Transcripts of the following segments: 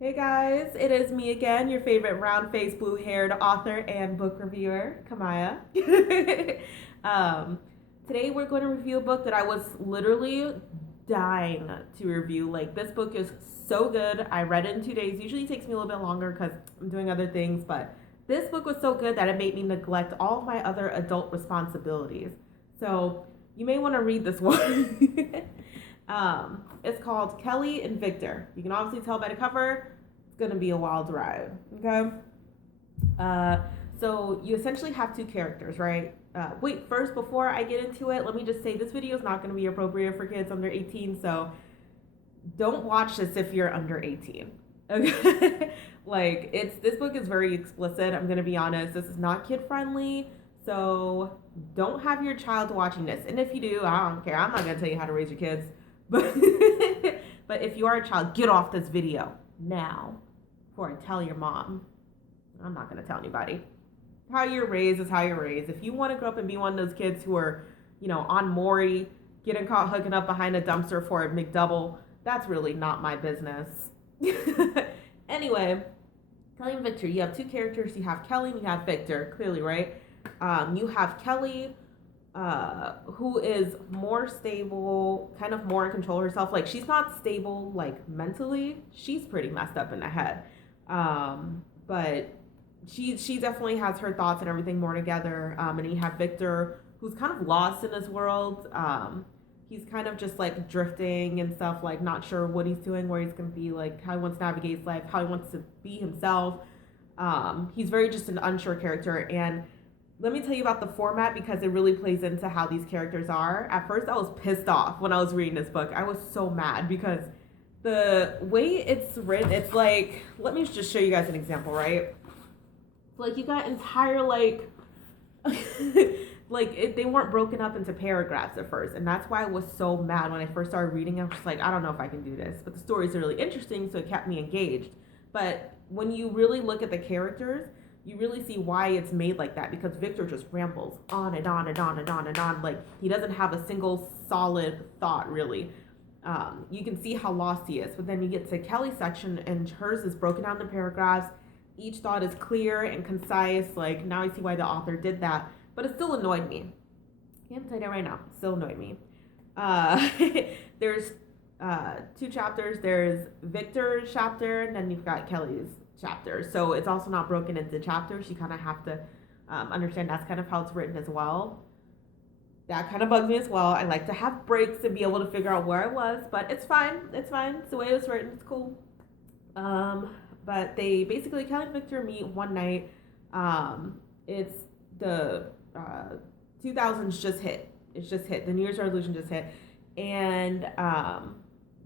Hey guys, it is me again, your favorite round faced, blue haired author and book reviewer, Kamaya. um, Today we're going to review a book that I was literally dying to review. Like, this book is so good. I read it in 2 days. Usually it takes me a little bit longer because I'm doing other things, but this book was so good that it made me neglect all of my other adult responsibilities. So, you may want to read this one. It's called Kelly and Victor. You can obviously tell by the cover, it's gonna be a wild ride. Okay. Uh, so you essentially have two characters, right? Wait, first, before I get into it, let me just say this video is not going to be appropriate for kids under 18, so don't watch this if you're under 18. Okay. Like, this book is very explicit. I'm going to be honest. This is not kid friendly. So don't have your child watching this. And if you do, I don't care. I'm not going to tell you how to raise your kids. But but if you are a child, get off this video now before I tell your mom. I'm not going to tell anybody. How you're raised is how you're raised. If you want to grow up and be one of those kids who are, on Maury, getting caught hooking up behind a dumpster for a McDouble, that's really not my business. Anyway, Kelly and Victor, you have two characters. You have Kelly and you have Victor, clearly, right? You have Kelly, who is more stable, kind of more in control of herself. Like, she's not stable, like, mentally. She's pretty messed up in the head. But she definitely has her thoughts and everything more together. And you have Victor, who's kind of lost in his world. He's kind of just, like, drifting and stuff, like, not sure what he's doing, where he's going to be, like, how he wants to navigate his life, how he wants to be himself. He's very just an unsure character, and let me tell you about the format because it really plays into how these characters are. At first, I was pissed off when I was reading this book. I was so mad because the way it's written, it's like, let me just show you guys an example, right? Like, you got entire, like, they weren't broken up into paragraphs at first, and that's why I was so mad when I first started reading. I was just like, I don't know if I can do this, but the stories are really interesting, so it kept me engaged. But when you really look at the characters, you really see why it's made like that, because Victor just rambles on and on and on and on and on. Like, he doesn't have a single solid thought, really. You can see how lost he is. But then you get to Kelly's section, and hers is broken down into paragraphs. Each thought is clear and concise. Like, now I see why the author did that. But it still annoyed me. I can't tell you that right now. It still annoyed me. There's two chapters. There's Victor's chapter, and then you've got Kelly's chapter. So it's also not broken into chapters. You kind of have to understand that's kind of how it's written as well. That kind of bugs me as well. I like to have breaks and be able to figure out where I was, but it's fine. It's fine. It's the way it was written. It's cool. But they basically, Kelly and Victor meet one night. It's the 2000s just hit. It's just hit. The New Year's resolution just hit. And,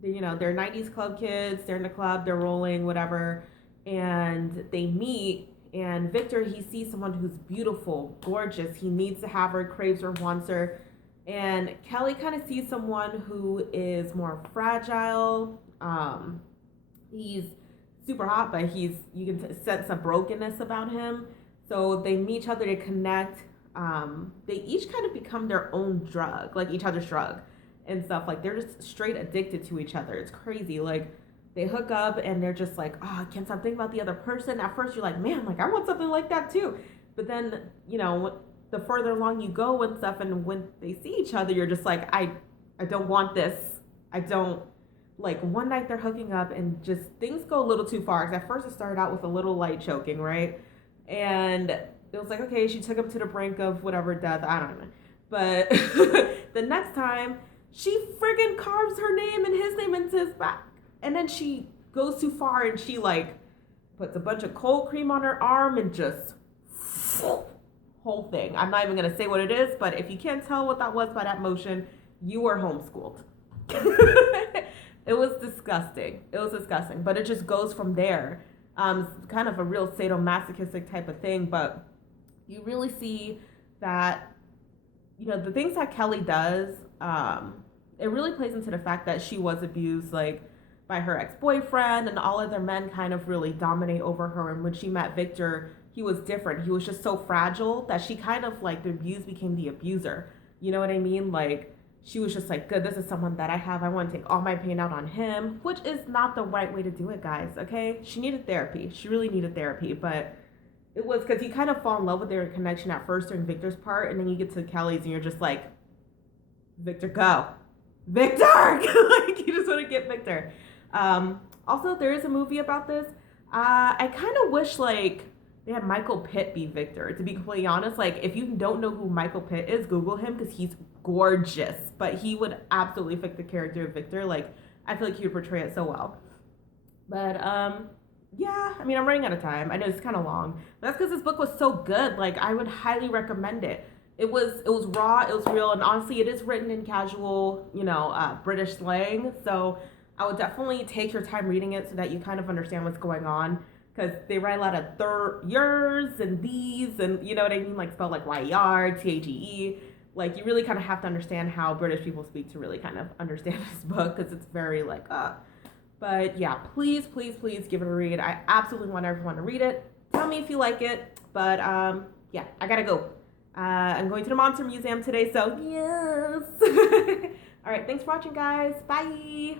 they're 90s club kids. They're in the club. They're rolling, whatever. And they meet. And Victor, he sees someone who's beautiful, gorgeous. He needs to have her, craves her, wants her. And Kelly kind of sees someone who is more fragile. He's super hot, but you can sense a brokenness about him. So they meet each other, they connect. They each kind of become their own drug, like each other's drug and stuff. Like, they're just straight addicted to each other. It's crazy. Like, they hook up and they're just like, oh, I can't stop thinking about the other person. At first you're like, man, like, I want something like that too. But then, the further along you go and stuff, and when they see each other, you're just like, I don't want this. I don't. Like, one night they're hooking up and just things go a little too far. Because at first it started out with a little light choking, right? And it was like, okay, she took him to the brink of whatever death. I don't know. But the next time, she friggin' carves her name and his name into his back. And then she goes too far and she, like, puts a bunch of cold cream on her arm and just whole thing. I'm not even going to say what it is, but if you can't tell what that was by that motion, you were homeschooled. It was disgusting. It was disgusting. But it just goes from there. It's kind of a real sadomasochistic type of thing, but you really see that, the things that Kelly does, it really plays into the fact that she was abused, like, by her ex-boyfriend, and all other men kind of really dominate over her. And when she met Victor, he was different. He was just so fragile that she kind of, like, the abused became the abuser. You know what I mean? Like, she was just like, good, this is someone that I have. I want to take all my pain out on him, which is not the right way to do it, guys, okay? She needed therapy. She really needed therapy, but it was because you kind of fall in love with their connection at first during Victor's part, and then you get to Kelly's and you're just like, Victor, go. Victor! Like, you just want to get Victor. Also, there is a movie about this. I kind of wish, like, they had Michael Pitt be Victor. To be completely honest, like, if you don't know who Michael Pitt is, Google him because he's gorgeous. But he would absolutely fit the character of Victor. Like, I feel like he would portray it so well. But, yeah, I mean, I'm running out of time. I know it's kind of long. But that's because this book was so good. Like, I would highly recommend it. It was raw, it was real, and honestly, it is written in casual, British slang. So I would definitely take your time reading it so that you kind of understand what's going on. Because they write a lot of yours and these, and you know what I mean, like spelled like Y-E-R, T-A-G-E. Like, you really kind of have to understand how British people speak to really kind of understand this book, because it's very like, But yeah, please, please, please give it a read. I absolutely want everyone to read it. Tell me if you like it. But yeah, I gotta go. I'm going to the Monster Museum today, so yes. All right, thanks for watching, guys. Bye.